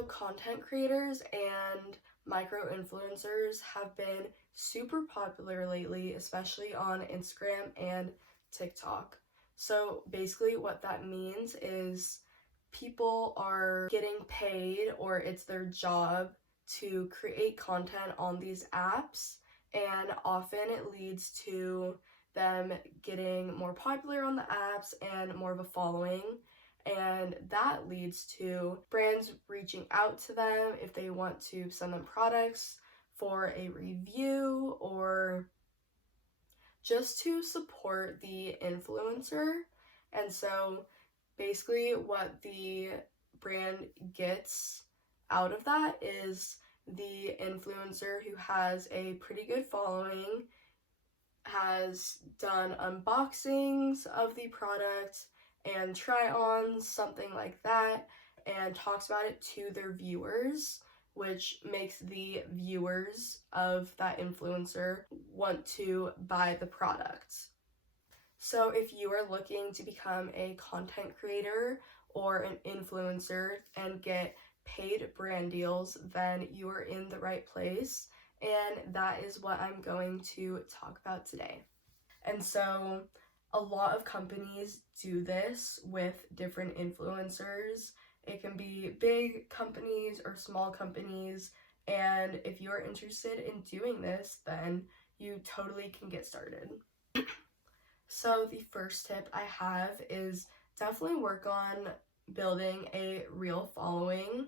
So content creators and micro influencers have been super popular lately, especially on Instagram and TikTok. So basically what that means is people are getting paid, or it's their job to create content on these apps, and often it leads to them getting more popular on the apps and more of a following, and that leads to brands reaching out to them if they want to send them products for a review or just to support the influencer. And so basically what the brand gets out of that is the influencer who has a pretty good following has done unboxings of the product and try-ons, something like that, and talks about it to their viewers, which makes the viewers of that influencer want to buy the product. So if you are looking to become a content creator or an influencer and get paid brand deals, then you are in the right place. And that is what I'm going to talk about today. And so a lot of companies do this with different influencers. It can be big companies or small companies. And if you're interested in doing this, then you totally can get started. So the first tip I have is definitely work on building a real following.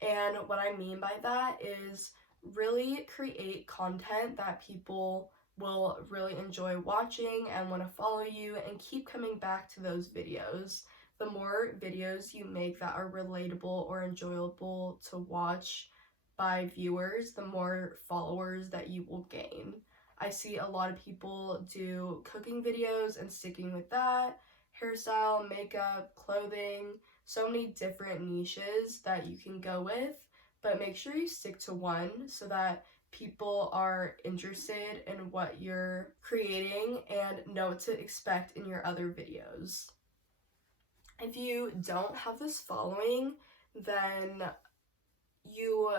And what I mean by that is really create content that people will really enjoy watching and want to follow you and keep coming back to those videos. The more videos you make that are relatable or enjoyable to watch by viewers, the more followers that you will gain. I see a lot of people do cooking videos and sticking with that, hairstyle, makeup, clothing, so many different niches that you can go with, but make sure you stick to one so that people are interested in what you're creating and know what to expect in your other videos. If you don't have this following, then you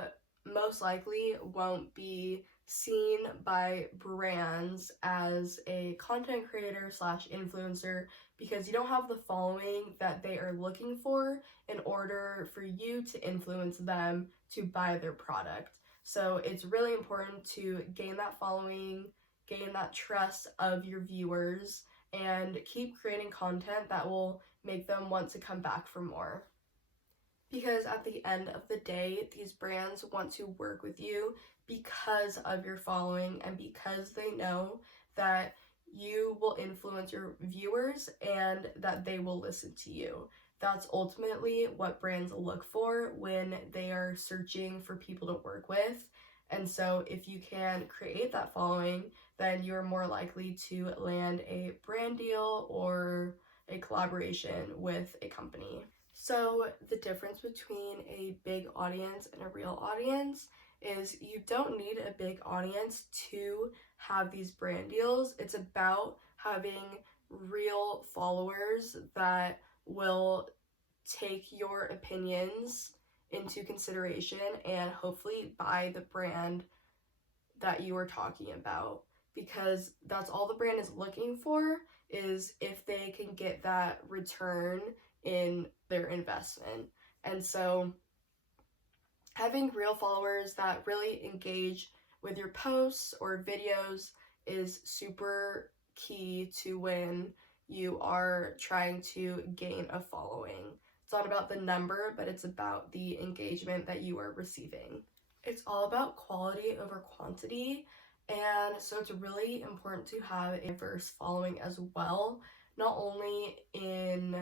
most likely won't be seen by brands as a content creator slash influencer because you don't have the following that they are looking for in order for you to influence them to buy their product. So it's really important to gain that following, gain that trust of your viewers, and keep creating content that will make them want to come back for more. Because at the end of the day, these brands want to work with you because of your following and because they know that you will influence your viewers and that they will listen to you. That's ultimately what brands look for when they are searching for people to work with. And so if you can create that following, then you're more likely to land a brand deal or a collaboration with a company. So the difference between a big audience and a real audience is you don't need a big audience to have these brand deals. It's about having real followers that will take your opinions into consideration and hopefully buy the brand that you are talking about, because that's all the brand is looking for, is if they can get that return in their investment. And so having real followers that really engage with your posts or videos is super key to when you are trying to gain a following. It's not about the number, but it's about the engagement that you are receiving. It's all about quality over quantity, and so it's really important to have a diverse following as well, not only in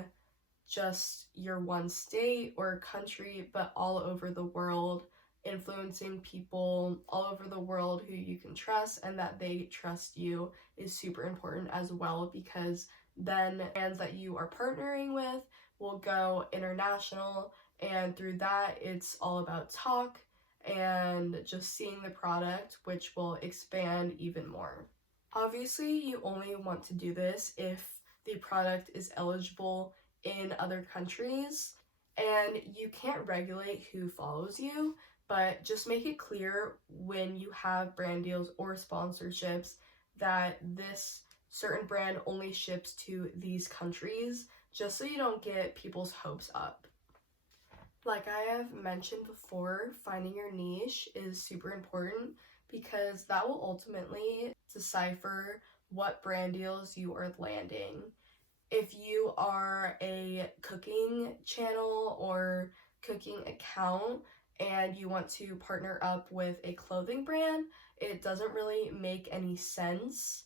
just your one state or country, but all over the world, influencing people all over the world who you can trust and that they trust you is super important as well, because then brands that you are partnering with will go international, and through that it's all about talk and just seeing the product, which will expand even more. Obviously, you only want to do this if the product is eligible in other countries, And you can't regulate who follows you, but just make it clear when you have brand deals or sponsorships that this certain brand only ships to these countries, just so you don't get people's hopes up. Like I have mentioned before, finding your niche is super important because that will ultimately decipher what brand deals you are landing. If you are a cooking channel or cooking account and you want to partner up with a clothing brand, it doesn't really make any sense,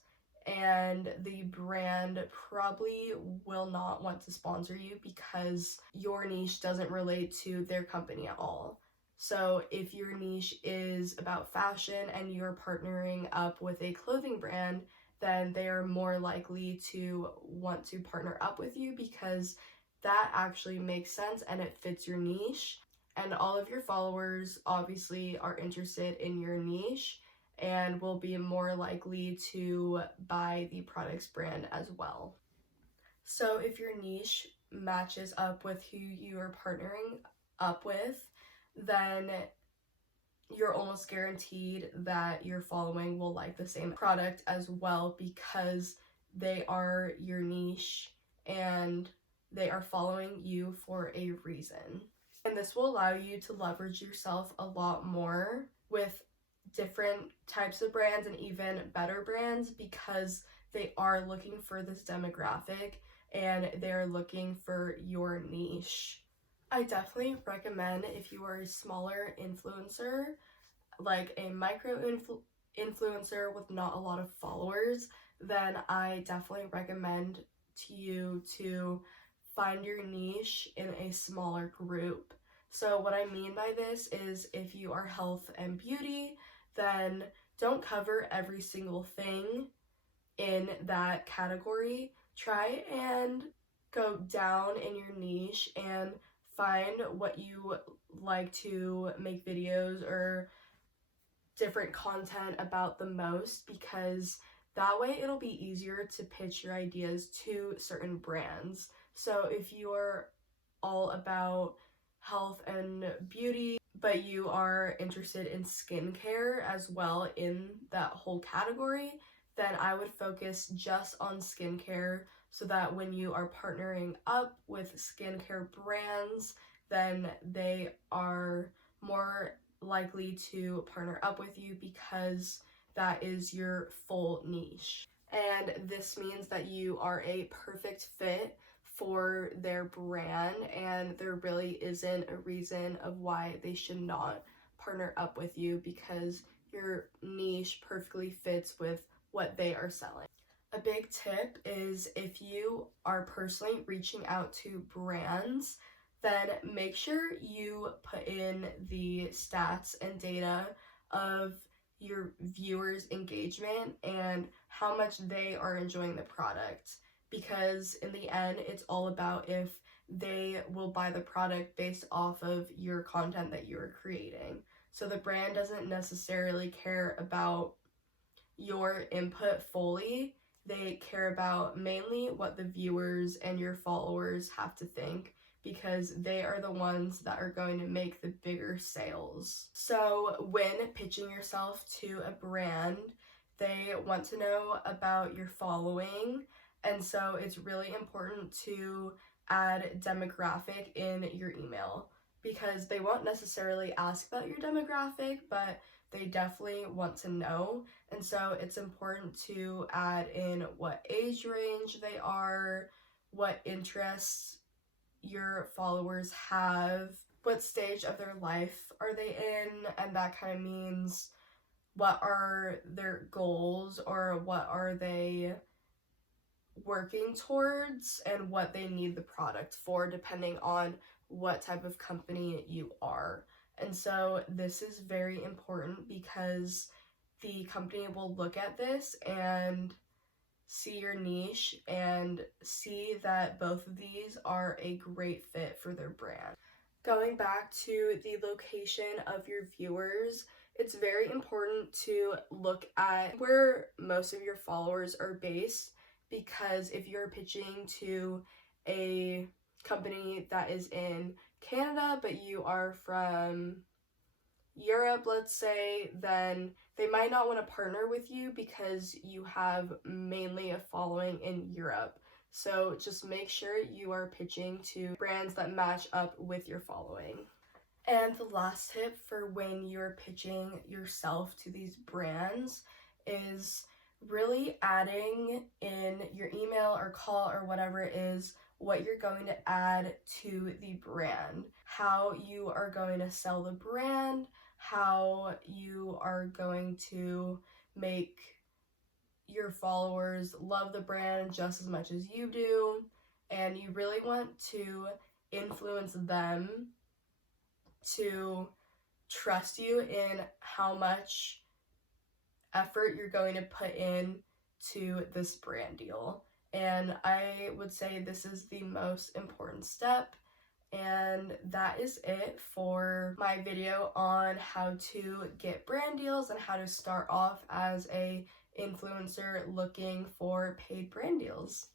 and the brand probably will not want to sponsor you because your niche doesn't relate to their company at all. So if your niche is about fashion and you're partnering up with a clothing brand, then they are more likely to want to partner up with you because that actually makes sense and it fits your niche. And all of your followers obviously are interested in your niche and will be more likely to buy the product's brand as well. So if your niche matches up with who you are partnering up with, then you're almost guaranteed that your following will like the same product as well because they are your niche and they are following you for a reason. And this will allow you to leverage yourself a lot more with different types of brands and even better brands because they are looking for this demographic and they're looking for your niche. I definitely recommend, if you are a smaller influencer, like a micro influencer with not a lot of followers, then I definitely recommend to you to find your niche in a smaller group. So what I mean by this is if you are health and beauty, then don't cover every single thing in that category. Try and go down in your niche and find what you like to make videos or different content about the most, because that way it'll be easier to pitch your ideas to certain brands. So if you are all about health and beauty, but you are interested in skincare as well in that whole category, then I would focus just on skincare so that when you are partnering up with skincare brands, then they are more likely to partner up with you because that is your full niche. And this means that you are a perfect fit for their brand, and there really isn't a reason of why they should not partner up with you because your niche perfectly fits with what they are selling. A big tip is if you are personally reaching out to brands, then make sure you put in the stats and data of your viewers' engagement and how much they are enjoying the product, because in the end it's all about if they will buy the product based off of your content that you're creating. So the brand doesn't necessarily care about your input fully. They care about mainly what the viewers and your followers have to think, because they are the ones that are going to make the bigger sales. So when pitching yourself to a brand, they want to know about your following, and so it's really important to add demographic in your email, because they won't necessarily ask about your demographic, but they definitely want to know. And so it's important to add in what age range they are, what interests your followers have, what stage of their life are they in, and that kind of means what are their goals or what are they working towards and what they need the product for, depending on what type of company you are. And so this is very important because the company will look at this and see your niche and see that both of these are a great fit for their brand. Going back to the location of your viewers, it's very important to look at where most of your followers are based, because if you're pitching to a company that is in Canada, but you are from Europe, let's say, then they might not want to partner with you because you have mainly a following in Europe. So just make sure you are pitching to brands that match up with your following. And the last tip for when you're pitching yourself to these brands is really adding in your email or call or whatever it is what you're going to add to the brand, how you are going to sell the brand, how you are going to make your followers love the brand just as much as you do, and you really want to influence them to trust you in how much effort you're going to put in to this brand deal. And I would say this is the most important step. And that is it for my video on how to get brand deals and how to start off as a influencer looking for paid brand deals.